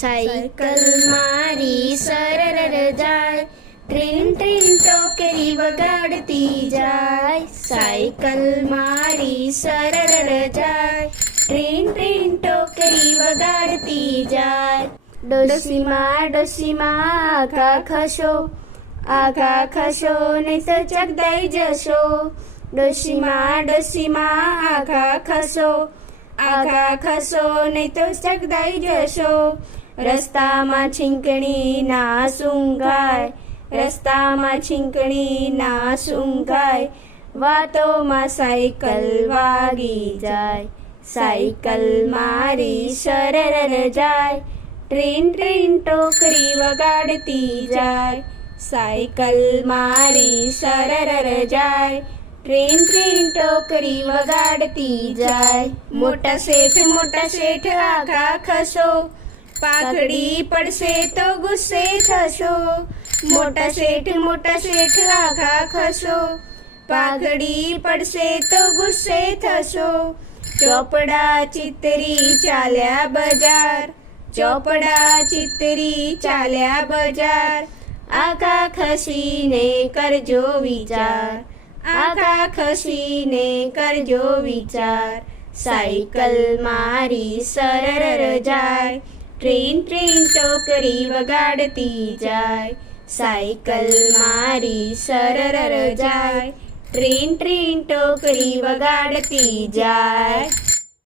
Cycle મારી સરર જાય. Train train ટોકરી વગાડતી જાય. સાયકલ મારી સરર જાય. ટ્રેન ટ્રેન ટોકરી વગાડતી જાય. ડોસીમાં ડોસીમાં આઘા ખશો આઘા ખશો ને તો ચગદાઈ જશો. ડોસીમાં ડોસીમાં આઘા ખશો આઘા ખસો નહીં તો ચગદાઈ જશો. રસ્તામાં છીંકણી ના સૂંઘાય રસ્તામાં છીંકણી ના સૂંઘાય વાતોમાં સાયકલ વાગી જાય, સાયકલ મારી સરર જાય. ટ્રેન ટ્રેન ટોકરી વગાડતી જાય, સાયકલ મારી સરર જાય. ટ્રેન ટ્રેન ટોકરી વગાડતી જાય, મોટા શેઠ મોટા શેઠ આઘા ખસો. પાઘડી પડશે તો ગુસ્સે થશો. મોટા શેઠ મોટા શેઠ આઘા ખસો. પાઘડી પડશે તો ગુસ્સે થશો. ચોપડા ચિતરી ચાલ્યા બજાર. ચોપડા ચિતરી ચાલ્યા બજાર. આખા ખસીને કરજો વિચાર. આખા ખસીને કરજો વિચાર. સાયકલ મારી સરર જાય ટ્રેન ટ્રેન ટોકરી વગાડતી જાય. સાયકલ મારી સરર જાય. ટ્રેન ટ્રેન ટોકરી વગાડતી જાય.